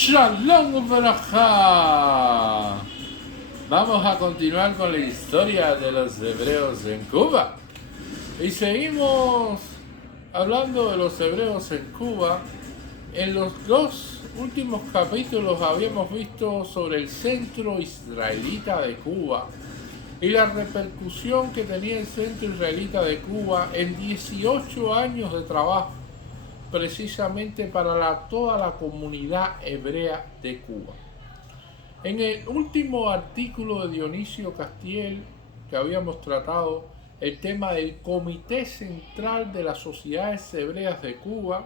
Shalom Uberajá. Vamos a continuar con la historia de los hebreos en Cuba. Y seguimos hablando de los hebreos en Cuba. En los dos últimos capítulos habíamos visto sobre el centro israelita de Cuba y la repercusión que tenía el centro israelita de Cuba en 18 años de trabajo, precisamente para toda la comunidad hebrea de Cuba. En el último artículo de Dionisio Castiel, que habíamos tratado el tema del Comité Central de las Sociedades Hebreas de Cuba,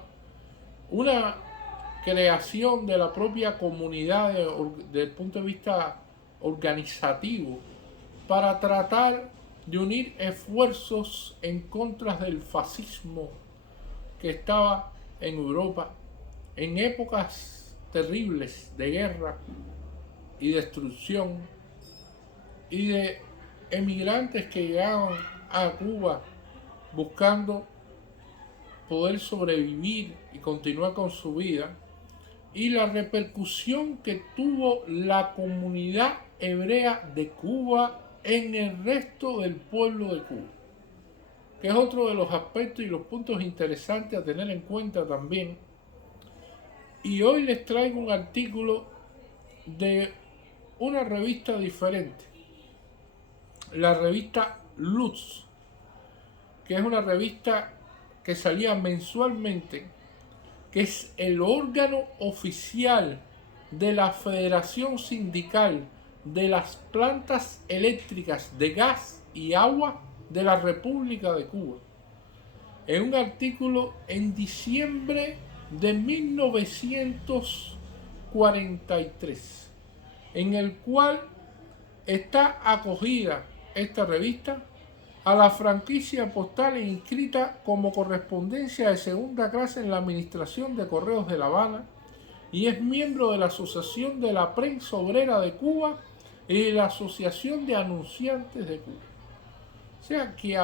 una creación de la propia comunidad desde el punto de vista organizativo para tratar de unir esfuerzos en contra del fascismo que estaba en Europa en épocas terribles de guerra y destrucción y de emigrantes que llegaban a Cuba buscando poder sobrevivir y continuar con su vida, y la repercusión que tuvo la comunidad hebrea de Cuba en el resto del pueblo de Cuba, que es otro de los aspectos y los puntos interesantes a tener en cuenta también. Y hoy les traigo un artículo de una revista diferente, la revista Luz, que es una revista que salía mensualmente, que es el órgano oficial de la Federación Sindical de las Plantas Eléctricas de Gas y Agua de la República de Cuba, en un artículo en diciembre de 1943, en el cual está acogida esta revista a la franquicia postal inscrita como correspondencia de segunda clase en la Administración de Correos de La Habana, y es miembro de la Asociación de la Prensa Obrera de Cuba y de la Asociación de Anunciantes de Cuba. O sea que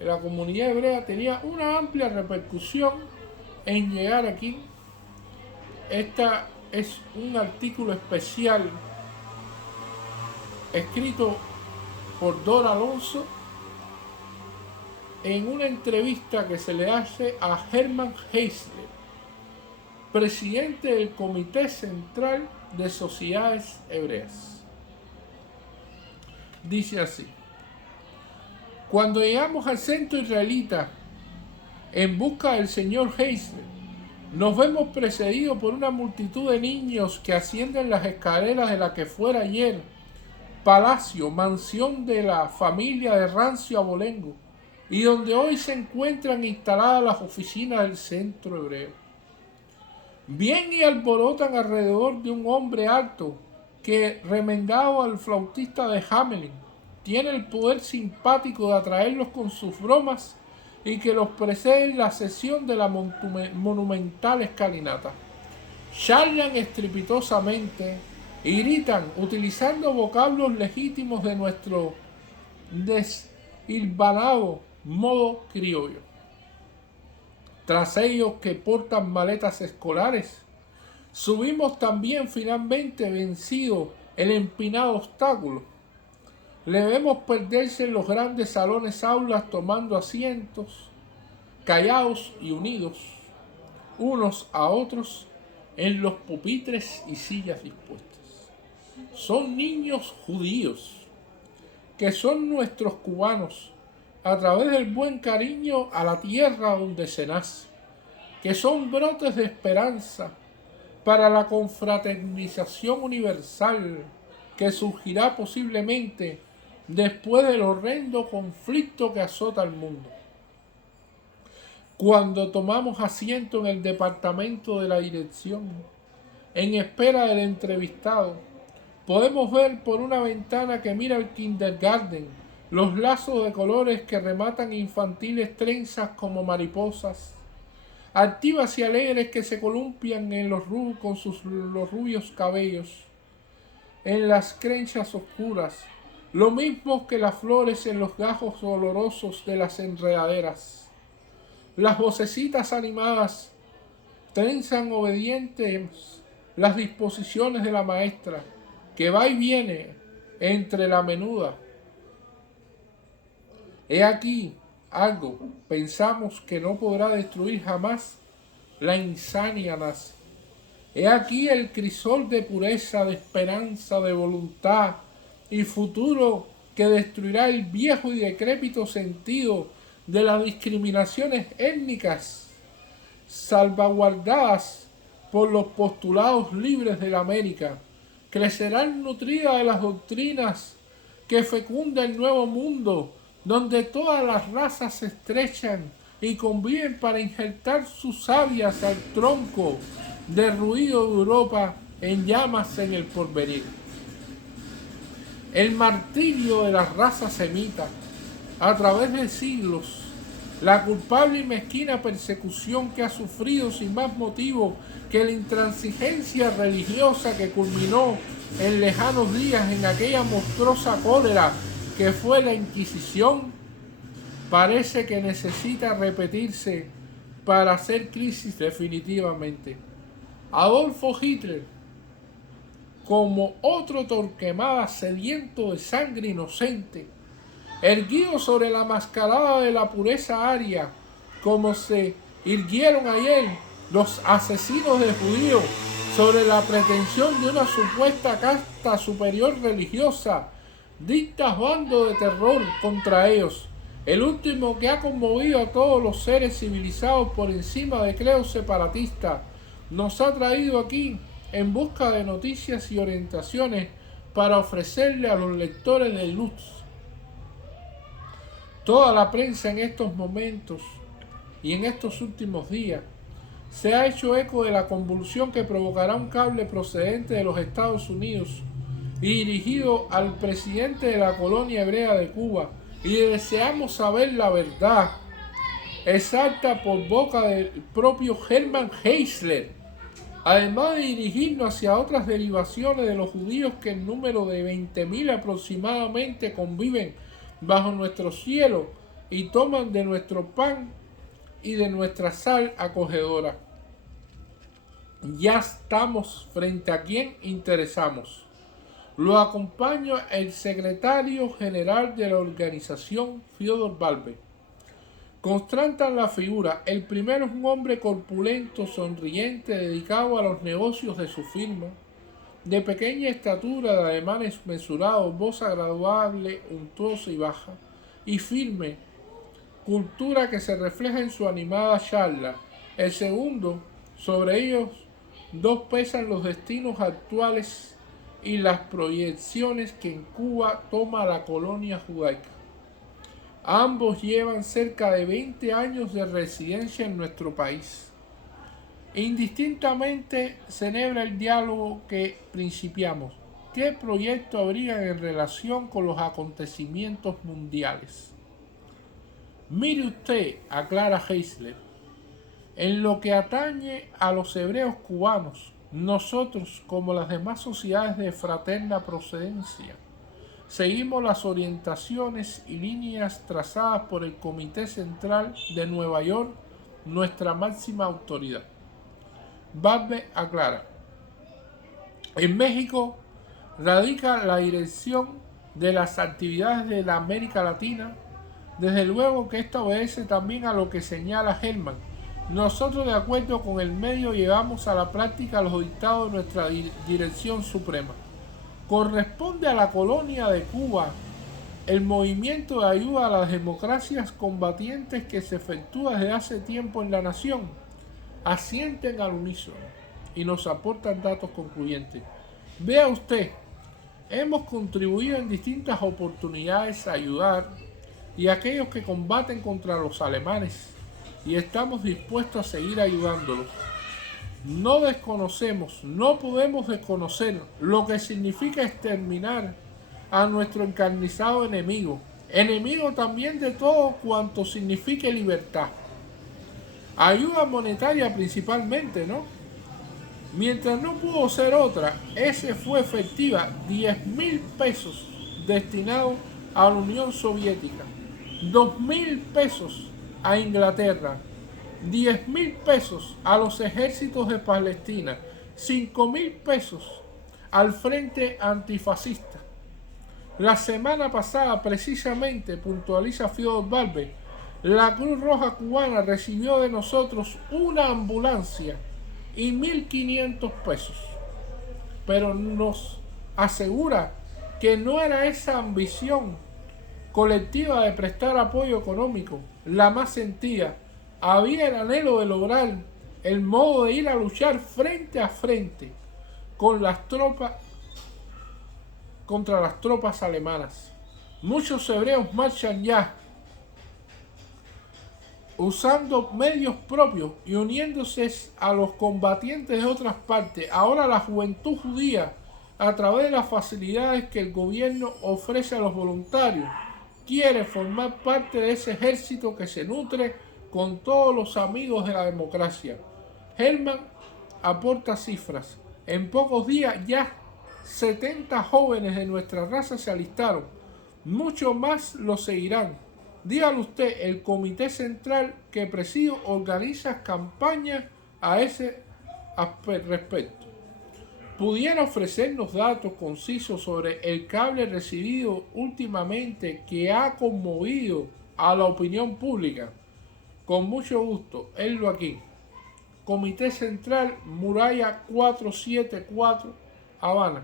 la comunidad hebrea tenía una amplia repercusión en llegar aquí. Esta es un artículo especial escrito por Dora Alonso en una entrevista que se le hace a Hermann Heisler, presidente del Comité Central de Sociedades Hebreas. Dice así: cuando llegamos al centro israelita en busca del señor Heisler, nos vemos precedidos por una multitud de niños que ascienden las escaleras de la que fuera ayer palacio, mansión de la familia de Rancio Abolengo, y donde hoy se encuentran instaladas las oficinas del centro hebreo. Vienen y alborotan alrededor de un hombre alto que, remendado al flautista de Hamelin, tiene el poder simpático de atraerlos con sus bromas y que los precede en la sesión de la monumental escalinata. Charlan estrepitosamente y gritan utilizando vocablos legítimos de nuestro deshilvanado modo criollo. Tras ellos, que portan maletas escolares, subimos también, finalmente vencido el empinado obstáculo. Le vemos perderse en los grandes salones aulas tomando asientos, callados y unidos, unos a otros, en los pupitres y sillas dispuestas. Son niños judíos, que son nuestros cubanos, a través del buen cariño a la tierra donde se nace, que son brotes de esperanza para la confraternización universal que surgirá posiblemente después del horrendo conflicto que azota al mundo. Cuando tomamos asiento en el departamento de la dirección, en espera del entrevistado, podemos ver por una ventana que mira al kindergarten los lazos de colores que rematan infantiles trenzas como mariposas, activas y alegres que se columpian en los rubios cabellos, en las creencias oscuras, lo mismo que las flores en los gajos olorosos de las enredaderas. Las vocecitas animadas trenzan obedientes las disposiciones de la maestra, que va y viene entre la menuda. He aquí algo, pensamos que no podrá destruir jamás, la insania nace. He aquí el crisol de pureza, de esperanza, de voluntad y futuro que destruirá el viejo y decrépito sentido de las discriminaciones étnicas, salvaguardadas por los postulados libres de la América. Crecerán nutridas de las doctrinas que fecunda el nuevo mundo, donde todas las razas se estrechan y conviven para injertar sus sabias al tronco derruido de Europa en llamas en el porvenir. El martirio de la raza semita, a través de siglos, la culpable y mezquina persecución que ha sufrido sin más motivo que la intransigencia religiosa que culminó en lejanos días en aquella monstruosa cólera que fue la Inquisición, parece que necesita repetirse para hacer crisis definitivamente. Adolfo Hitler, como otro Torquemada sediento de sangre inocente, erguido sobre la mascarada de la pureza aria, como se irguieron ayer los asesinos de judíos sobre la pretensión de una supuesta casta superior religiosa, dictas bandos de terror contra ellos, el último que ha conmovido a todos los seres civilizados por encima de credos separatistas, nos ha traído aquí en busca de noticias y orientaciones para ofrecerle a los lectores de luz. Toda la prensa en estos momentos y en estos últimos días se ha hecho eco de la convulsión que provocará un cable procedente de los Estados Unidos y dirigido al presidente de la colonia hebrea de Cuba, y deseamos saber la verdad exacta por boca del propio Hermann Heisler, además de dirigirnos hacia otras derivaciones de los judíos que en número de 20.000 aproximadamente conviven bajo nuestro cielo y toman de nuestro pan y de nuestra sal acogedora. Ya estamos frente a quien interesamos. Lo acompaña el secretario general de la organización, Fyodor Balbe. Contrastan la figura. El primero es un hombre corpulento, sonriente, dedicado a los negocios de su firma, de pequeña estatura, de ademanes mesurados, voz agradable, untuosa y baja, y firme, cultura que se refleja en su animada charla. El segundo, sobre ellos dos pesan los destinos actuales y las proyecciones que en Cuba toma la colonia judaica. Ambos llevan cerca de 20 años de residencia en nuestro país. Indistintamente celebra el diálogo que principiamos. ¿Qué proyecto habría en relación con los acontecimientos mundiales? Mire usted, aclara Heisler, en lo que atañe a los hebreos cubanos, nosotros, como las demás sociedades de fraterna procedencia, seguimos las orientaciones y líneas trazadas por el Comité Central de Nueva York, nuestra máxima autoridad. Balbe aclara, en México radica la dirección de las actividades de la América Latina, desde luego que esta obedece también a lo que señala Hermann. Nosotros, de acuerdo con el medio, llevamos a la práctica los dictados de nuestra dirección suprema. Corresponde a la colonia de Cuba el movimiento de ayuda a las democracias combatientes que se efectúa desde hace tiempo en la nación. Asienten al unísono y nos aportan datos concluyentes. Vea usted, hemos contribuido en distintas oportunidades a ayudar y a aquellos que combaten contra los alemanes, y estamos dispuestos a seguir ayudándolos. No desconocemos, no podemos desconocer lo que significa exterminar a nuestro encarnizado enemigo, enemigo también de todo cuanto signifique libertad. Ayuda monetaria principalmente, ¿no? Mientras no pudo ser otra, ese fue efectiva, 10.000 pesos destinados a la Unión Soviética, 2.000 pesos a Inglaterra, 10.000 pesos a los ejércitos de Palestina, 5.000 pesos al Frente Antifascista. La semana pasada, precisamente, puntualiza Fyodor Balbe, la Cruz Roja Cubana recibió de nosotros una ambulancia y 1.500 pesos. Pero nos asegura que no era esa ambición colectiva de prestar apoyo económico la más sentida. Había el anhelo de lograr el modo de ir a luchar frente a frente con las tropas contra las tropas alemanas. Muchos hebreos marchan ya usando medios propios y uniéndose a los combatientes de otras partes. Ahora la juventud judía, a través de las facilidades que el gobierno ofrece a los voluntarios, quiere formar parte de ese ejército que se nutre con todos los amigos de la democracia. Herman aporta cifras. En pocos días ya 70 jóvenes de nuestra raza se alistaron. Muchos más lo seguirán. Dígale usted, el Comité Central que presido organiza campañas a ese respecto. ¿Pudiera ofrecernos datos concisos sobre el cable recibido últimamente que ha conmovido a la opinión pública? Con mucho gusto, él aquí. Comité Central, Muralla 474, Habana.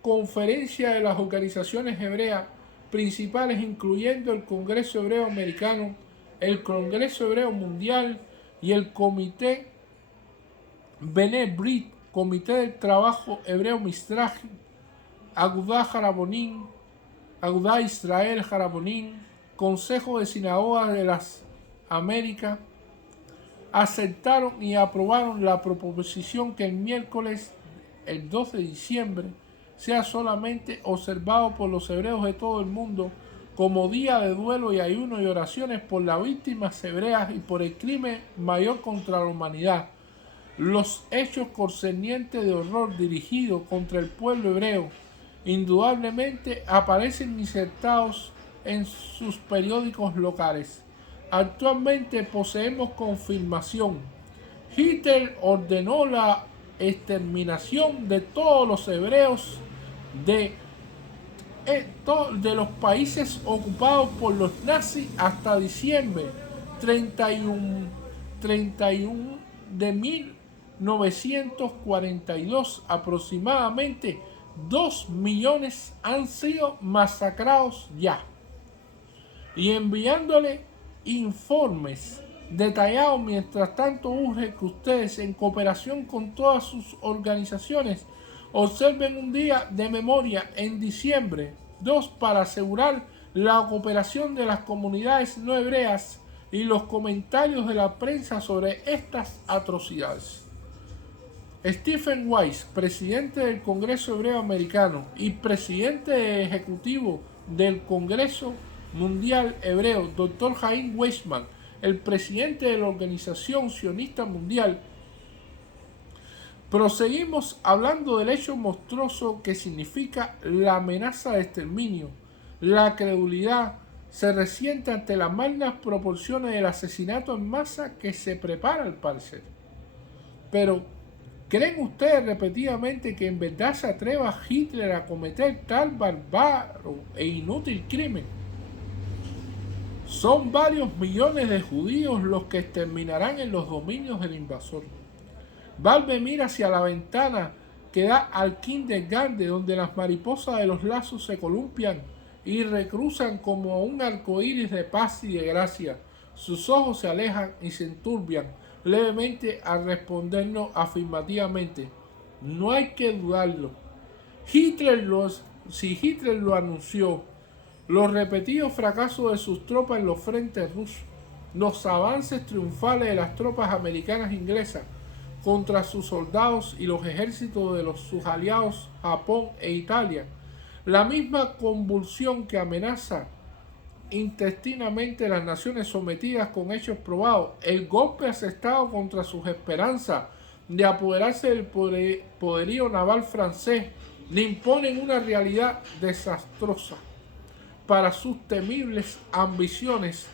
Conferencia de las organizaciones hebreas principales, incluyendo el Congreso Hebreo Americano, el Congreso Hebreo Mundial y el Comité Bene Brit, Comité del Trabajo Hebreo Mizrahi, Agudá Jarabonín, Agudá Israel Jarabonín, Consejo de Sinagogas de las Américas, aceptaron y aprobaron la proposición que el miércoles, el 2 de diciembre, sea solamente observado por los hebreos de todo el mundo como día de duelo y ayuno y oraciones por las víctimas hebreas y por el crimen mayor contra la humanidad. Los hechos concernientes de horror dirigidos contra el pueblo hebreo indudablemente aparecen insertados en sus periódicos locales. Actualmente poseemos confirmación. Hitler ordenó la exterminación de todos los hebreos de los países ocupados por los nazis hasta diciembre 31 de 1942. Aproximadamente 2 millones han sido masacrados ya. Y enviándole informes detallados, mientras tanto urge que ustedes, en cooperación con todas sus organizaciones, observen un día de memoria en diciembre 2 para asegurar la cooperación de las comunidades no hebreas y los comentarios de la prensa sobre estas atrocidades. Stephen Wise, presidente del Congreso Hebreo Americano y presidente ejecutivo del Congreso Mundial Hebreo, Dr. Chaim Weizmann, el presidente de la Organización Sionista Mundial. Proseguimos hablando del hecho monstruoso que significa la amenaza de exterminio. La credulidad se resiente ante las magnas proporciones del asesinato en masa que se prepara al parecer. Pero, ¿creen ustedes repetidamente que en verdad se atreva Hitler a cometer tal bárbaro e inútil crimen? Son varios millones de judíos los que exterminarán en los dominios del invasor. Balbe mira hacia la ventana que da al kindergarten, donde las mariposas de los lazos se columpian y recruzan como un arcoíris de paz y de gracia. Sus ojos se alejan y se enturbian levemente al respondernos afirmativamente. No hay que dudarlo. Si Hitler lo anunció, los repetidos fracasos de sus tropas en los frentes rusos, los avances triunfales de las tropas americanas e inglesas contra sus soldados y los ejércitos de sus aliados Japón e Italia, la misma convulsión que amenaza intestinamente las naciones sometidas con hechos probados, el golpe asestado contra sus esperanzas de apoderarse del poderío naval francés, le imponen una realidad desastrosa para sus temibles ambiciones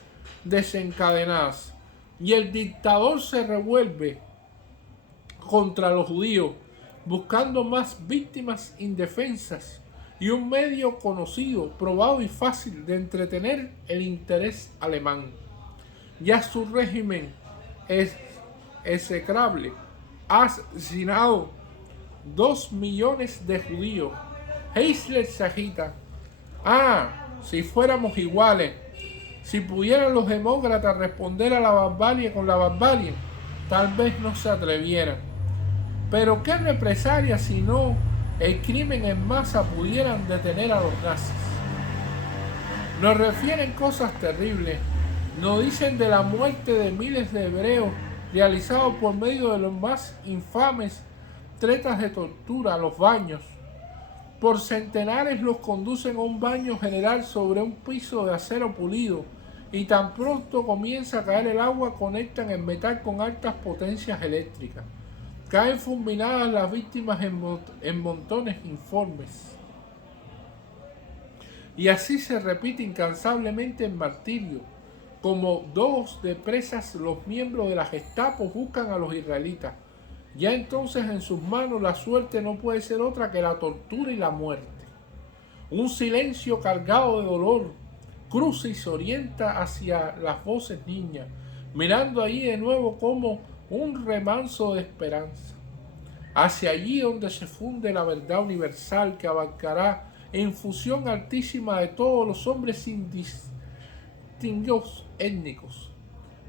desencadenadas, y el dictador se revuelve contra los judíos, buscando más víctimas indefensas y un medio conocido, probado y fácil de entretener el interés alemán. Ya su régimen es execrable, ha asesinado 2 millones de judíos. Hitler se agita. Si fuéramos iguales, si pudieran los demócratas responder a la barbarie con la barbarie, tal vez no se atrevieran. Pero qué represalias si no el crimen en masa pudieran detener a los nazis. Nos refieren cosas terribles, nos dicen de la muerte de miles de hebreos realizados por medio de los más infames tretas de tortura, los baños. Por centenares los conducen a un baño general sobre un piso de acero pulido y tan pronto comienza a caer el agua conectan el metal con altas potencias eléctricas. Caen fulminadas las víctimas en montones informes. Y así se repite incansablemente el martirio. Como dos de presas, los miembros de la Gestapo buscan a los israelitas. Ya entonces en sus manos la suerte no puede ser otra que la tortura y la muerte. Un silencio cargado de dolor cruza y se orienta hacia las voces niñas, mirando allí de nuevo como un remanso de esperanza. Hacia allí donde se funde la verdad universal que abarcará en fusión altísima de todos los hombres indistinguidos étnicos.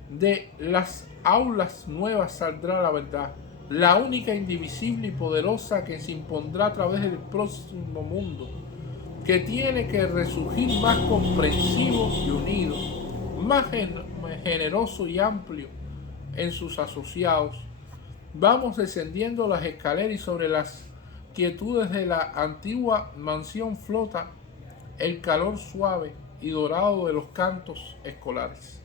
De las aulas nuevas saldrá la verdad, la única, indivisible y poderosa que se impondrá a través del próximo mundo, que tiene que resurgir más comprensivo y unido, más generoso y amplio en sus asociados. Vamos descendiendo las escaleras y sobre las quietudes de la antigua mansión flota el calor suave y dorado de los cantos escolares.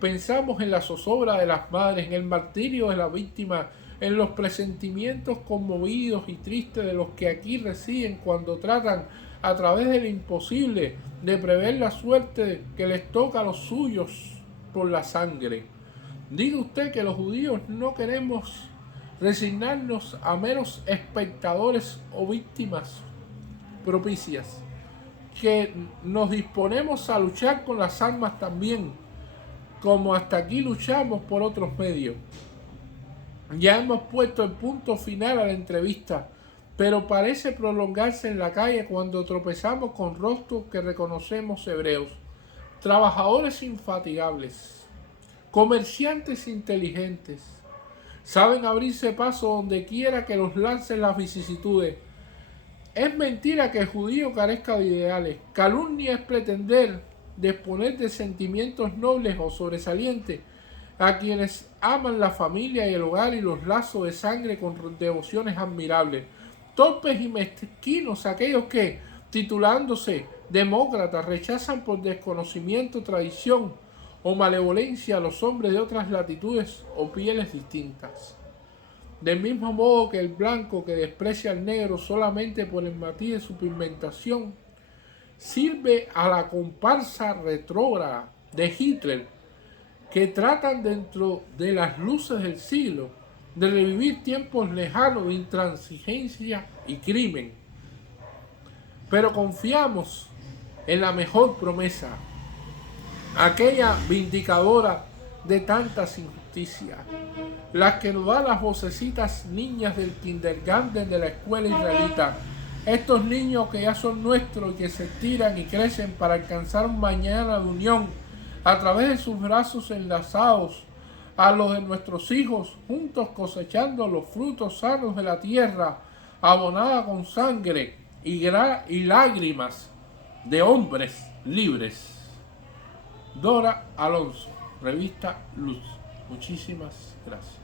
Pensamos en la zozobra de las madres, en el martirio de la víctima, en los presentimientos conmovidos y tristes de los que aquí residen cuando tratan a través del imposible de prever la suerte que les toca a los suyos por la sangre. Diga usted que los judíos no queremos resignarnos a meros espectadores o víctimas propicias, que nos disponemos a luchar con las armas también, como hasta aquí luchamos por otros medios. Ya hemos puesto el punto final a la entrevista, pero parece prolongarse en la calle cuando tropezamos con rostros que reconocemos hebreos, trabajadores infatigables, comerciantes inteligentes, saben abrirse paso donde quiera que los lancen las vicisitudes. Es mentira que el judío carezca de ideales, calumnia es pretender disponer de sentimientos nobles o sobresalientes a quienes aman la familia y el hogar y los lazos de sangre con devociones admirables. Torpes y mezquinos aquellos que, titulándose demócratas, rechazan por desconocimiento, tradición o malevolencia a los hombres de otras latitudes o pieles distintas. Del mismo modo que el blanco que desprecia al negro solamente por el matiz de su pigmentación, sirve a la comparsa retrógrada de Hitler, que tratan dentro de las luces del siglo de revivir tiempos lejanos de intransigencia y crimen. Pero confiamos en la mejor promesa, aquella vindicadora de tantas injusticias, la que nos da las vocecitas niñas del kindergarten de la escuela israelita, estos niños que ya son nuestros y que se tiran y crecen para alcanzar un mañana de unión a través de sus brazos enlazados a los de nuestros hijos, juntos cosechando los frutos sanos de la tierra, abonada con sangre y lágrimas de hombres libres. Dora Alonso, revista Luz. Muchísimas gracias.